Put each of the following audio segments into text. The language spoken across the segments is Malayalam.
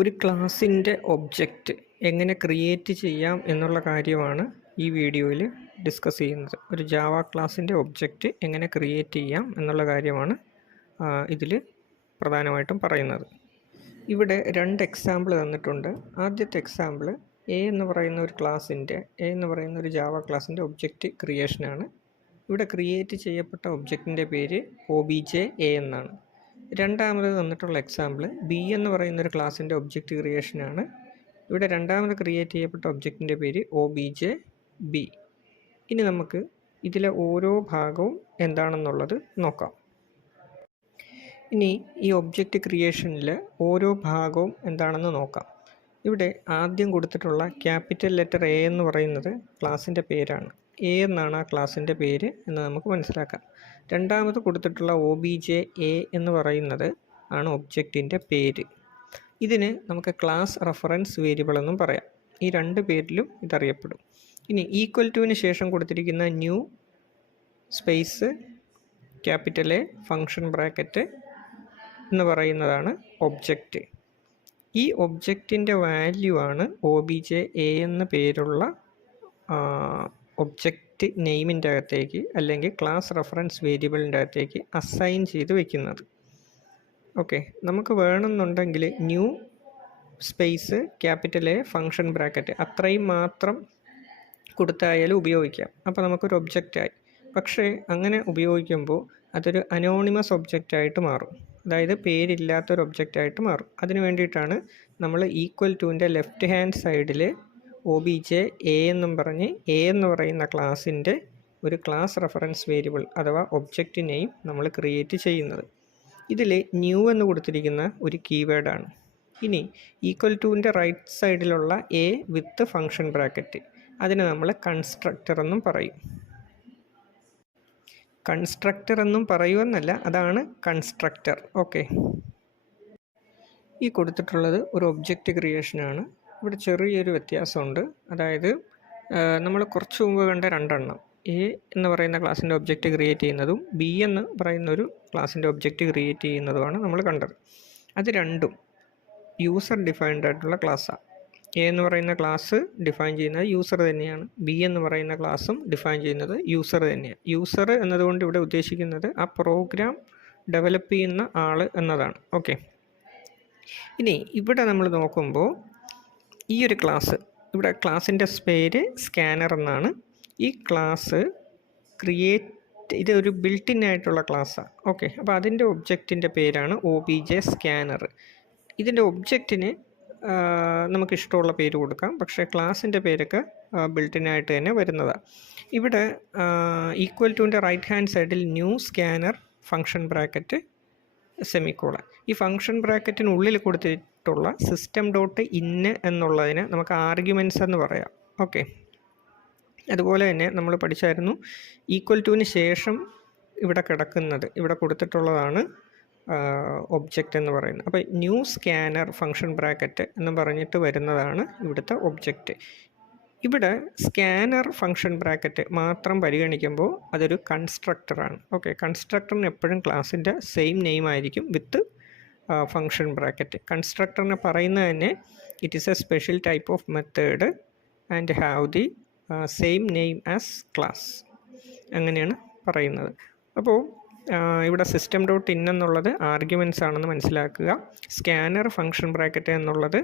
ഒരു ക്ലാസ്സിൻ്റെ ഒബ്ജക്റ്റ് എങ്ങനെ ക്രിയേറ്റ് ചെയ്യാം എന്നുള്ള കാര്യമാണ് ഈ വീഡിയോയിൽ ഡിസ്കസ് ചെയ്യുന്നത്. ഒരു ജാവ ക്ലാസ്സിൻ്റെ ഒബ്ജക്റ്റ് എങ്ങനെ ക്രിയേറ്റ് ചെയ്യാം എന്നുള്ള കാര്യമാണ് ഇതിൽ പ്രധാനമായിട്ടും പറയുന്നത്. ഇവിടെ രണ്ട് എക്സാമ്പിൾ തന്നിട്ടുണ്ട്. ആദ്യത്തെ എക്സാമ്പിൾ എ എന്ന് പറയുന്ന ഒരു ജാവ ക്ലാസ്സിൻ്റെ ഒബ്ജക്റ്റ് ക്രിയേഷനാണ്. ഇവിടെ ക്രിയേറ്റ് ചെയ്യപ്പെട്ട ഒബ്ജക്റ്റിൻ്റെ പേര് OBJ A എന്നാണ്. രണ്ടാമത് തന്നിട്ടുള്ള എക്സാമ്പിൾ ബി എന്ന് പറയുന്ന ഒരു ക്ലാസ്സിൻ്റെ ഒബ്ജക്റ്റ് ക്രിയേഷനാണ്. ഇവിടെ രണ്ടാമത് ക്രിയേറ്റ് ചെയ്യപ്പെട്ട ഒബ്ജക്റ്റിൻ്റെ പേര് OBJ B. ഇനി നമുക്ക് ഇതിലെ ഓരോ ഭാഗവും എന്താണെന്നുള്ളത് നോക്കാം. ഇനി ഈ ഒബ്ജക്റ്റ് ക്രിയേഷനിൽ ഓരോ ഭാഗവും എന്താണെന്ന് നോക്കാം. ഇവിടെ ആദ്യം കൊടുത്തിട്ടുള്ള ക്യാപിറ്റൽ ലെറ്റർ A എന്ന് പറയുന്നത് ക്ലാസ്സിൻ്റെ പേരാണ്. A എന്നാണ് ആ ക്ലാസ്സിൻ്റെ പേര് എന്ന് നമുക്ക് മനസ്സിലാക്കാം. രണ്ടാമത് കൊടുത്തിട്ടുള്ള OBJ A എന്ന് പറയുന്നത് ആണ് ഒബ്ജക്റ്റിൻ്റെ പേര്. ഇതിന് നമുക്ക് ക്ലാസ് റെഫറൻസ് വേരിയബിൾ എന്നും പറയാം. ഈ രണ്ട് പേരിലും ഇതറിയപ്പെടും. ഇനി ഈക്വൽ ടുവിന് ശേഷം കൊടുത്തിരിക്കുന്ന new space capital A function bracket എന്ന് പറയുന്നതാണ് ഒബ്ജക്റ്റ്. ഈ ഒബ്ജക്റ്റിൻ്റെ വാല്യൂ ആണ് OBJ A എന്ന പേരുള്ള ഒബ്ജക്റ്റ് നെയിമിൻ്റെ അകത്തേക്ക് അല്ലെങ്കിൽ ക്ലാസ് റെഫറൻസ് വേരിയബിളിൻ്റെ അകത്തേക്ക് അസൈൻ ചെയ്ത് വെക്കുന്നത്. ഓക്കെ, നമുക്ക് വേണമെന്നുണ്ടെങ്കിൽ new space capital A function bracket അത്രയും മാത്രം കൊടുത്തായാലും ഉപയോഗിക്കാം. അപ്പോൾ നമുക്കൊരു ഒബ്ജക്റ്റായി. പക്ഷേ അങ്ങനെ ഉപയോഗിക്കുമ്പോൾ അതൊരു അനോണിമസ് ഒബ്ജക്റ്റായിട്ട് മാറും. അതായത് പേരില്ലാത്തൊരു ഒബ്ജക്റ്റായിട്ട് മാറും. അതിന് വേണ്ടിയിട്ടാണ് നമ്മൾ ഈക്വൽ ടുവിൻ്റെ ലെഫ്റ്റ് ഹാൻഡ് സൈഡിൽ OBJ A എന്നും പറഞ്ഞ് A എന്ന് പറയുന്ന ക്ലാസ്സിൻ്റെ ഒരു ക്ലാസ് റെഫറൻസ് വേരിയബിൾ അഥവാ ഒബ്ജക്റ്റ് നെയിം നമ്മൾ ക്രിയേറ്റ് ചെയ്യുന്നത്. ഇതിൽ ന്യൂ എന്ന് കൊടുത്തിരിക്കുന്ന ഒരു കീവേഡാണ്. ഇനി ഈക്വൽ ടുവിൻ്റെ റൈറ്റ് സൈഡിലുള്ള A വിത്ത് ഫങ്ഷൻ ബ്രാക്കറ്റ് അതിന് നമ്മൾ കൺസ്ട്രക്ടർ എന്നും പറയും. കൺസ്ട്രക്ടർ എന്നും പറയുമെന്നല്ല, അതാണ് കൺസ്ട്രക്ടർ. ഓക്കെ, ഈ കൊടുത്തിട്ടുള്ളത് ഒരു ഒബ്ജക്റ്റ് ക്രിയേഷനാണ്. ഇവിടെ ചെറിയൊരു വ്യത്യാസമുണ്ട്. അതായത് നമ്മൾ കുറച്ച് മുമ്പ് കണ്ട രണ്ടെണ്ണം A എന്ന് പറയുന്ന ക്ലാസ്സിൻ്റെ ഒബ്ജക്റ്റ് ക്രിയേറ്റ് ചെയ്യുന്നതും B എന്ന് പറയുന്ന ഒരു ക്ലാസ്സിൻ്റെ ഒബ്ജക്റ്റ് ക്രിയേറ്റ് ചെയ്യുന്നതുമാണ് നമ്മൾ കണ്ടത്. അത് രണ്ടും യൂസർ ഡിഫൈൻഡ് ആയിട്ടുള്ള ക്ലാസ്സാണ്. A എന്ന് പറയുന്ന ക്ലാസ് ഡിഫൈൻ ചെയ്യുന്നത് യൂസർ തന്നെയാണ്. B എന്ന് പറയുന്ന ക്ലാസ്സും ഡിഫൈൻ ചെയ്യുന്നത് യൂസർ തന്നെയാണ്. യൂസർ എന്നതുകൊണ്ട് ഇവിടെ ഉദ്ദേശിക്കുന്നത് ആ പ്രോഗ്രാം ഡെവലപ്പ് ചെയ്യുന്ന ആൾ എന്നതാണ്. ഓക്കെ, ഇനി ഇവിടെ നമ്മൾ നോക്കുമ്പോൾ ഈ ഒരു ക്ലാസ്, ഇവിടെ ക്ലാസ്സിൻ്റെ പേര് സ്കാനർ എന്നാണ്. ഈ ക്ലാസ് ഇതൊരു ബിൽറ്റ് ഇൻ ആയിട്ടുള്ള ക്ലാസ്സാണ്. ഓക്കെ, അപ്പോൾ അതിൻ്റെ ഒബ്ജക്റ്റിൻ്റെ പേരാണ് OBJ സ്കാനർ. ഇതിൻ്റെ ഒബ്ജക്റ്റിന് നമുക്കിഷ്ടമുള്ള പേര് കൊടുക്കാം, പക്ഷേ ക്ലാസ്സിൻ്റെ പേരൊക്കെ ബിൽറ്റ് ഇൻ ആയിട്ട് തന്നെ വരുന്നതാണ്. ഇവിടെ ഈക്വൽ ടുവിൻ്റെ റൈറ്റ് ഹാൻഡ് സൈഡിൽ new scanner function bracket semicolon. ഈ ഫങ്ഷൻ ബ്രാക്കറ്റിനുള്ളിൽ കൊടുത്തിട്ടുള്ള system.in എന്നുള്ളതിന് നമുക്ക് ആർഗ്യുമെൻറ്റ്സ് എന്ന് പറയാം. ഓക്കെ, അതുപോലെ തന്നെ നമ്മൾ പഠിച്ചായിരുന്നു ഈക്വൽ ടുവിന് ശേഷം ഇവിടെ കൊടുത്തിട്ടുള്ളതാണ് ഒബ്ജക്റ്റ് എന്ന് പറയുന്നത്. അപ്പോൾ ന്യൂ സ്കാനർ ഫങ്ഷൻ ബ്രാക്കറ്റ് എന്ന് പറഞ്ഞിട്ട് വരുന്നതാണ് ഇവിടുത്തെ ഒബ്ജക്റ്റ്. ഇവിടെ സ്കാനർ ഫങ്ഷൻ ബ്രാക്കറ്റ് മാത്രം പരിഗണിക്കുമ്പോൾ അതൊരു കൺസ്ട്രക്ടറാണ്. ഓക്കെ, കൺസ്ട്രക്ടറിന് എപ്പോഴും ക്ലാസ്സിൻ്റെ സെയിം നെയിം ആയിരിക്കും വിത്ത് ഫങ്ഷൻ ബ്രാക്കറ്റ്. കൺസ്ട്രക്ടറിനെ പറയുന്നത് തന്നെ it is A special type of method and have the same name as class, അങ്ങനെയാണ് പറയുന്നത്. അപ്പോൾ ഇവിടെ system.in എന്നുള്ളത് ആർഗ്യുമെൻറ്റ്സ് ആണെന്ന് മനസ്സിലാക്കുക. സ്കാനർ ഫങ്ഷൻ ബ്രാക്കറ്റ് എന്നുള്ളത്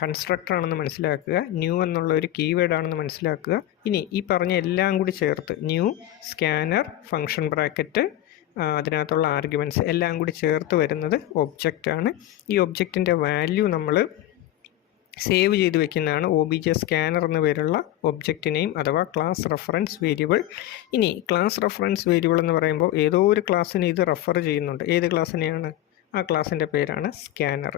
കൺസ്ട്രക്ടർ ആണെന്ന് മനസ്സിലാക്കുക. ന്യൂ എന്നുള്ള ഒരു കീവേഡ് ആണെന്ന് മനസ്സിലാക്കുക. ഇനി ഈ പറഞ്ഞ എല്ലാം കൂടി ചേർത്ത് ന്യൂ സ്കാനർ ഫങ്ഷൻ ബ്രാക്കറ്റ് അതിനകത്തുള്ള ആർഗ്യുമെൻറ്റ്സ് എല്ലാം കൂടി ചേർത്ത് വരുന്നത് ഒബ്ജക്റ്റാണ്. ഈ ഒബ്ജക്റ്റിൻ്റെ വാല്യൂ നമ്മൾ സേവ് ചെയ്ത് വെക്കുന്നതാണ് OBJ സ്കാനർ എന്ന പേരുള്ള ഒബ്ജക്റ്റ് നെയിം അഥവാ ക്ലാസ് റെഫറൻസ് വേരിയബിൾ. ഇനി ക്ലാസ് റെഫറൻസ് വേരിയബിൾ എന്ന് പറയുമ്പോൾ ഏതോ ഒരു ക്ലാസ്സിന് ഇത് റെഫർ ചെയ്യുന്നുണ്ട്. ഏത് ക്ലാസ്സിനെയാണ്? ആ ക്ലാസ്സിൻ്റെ പേരാണ് സ്കാനർ.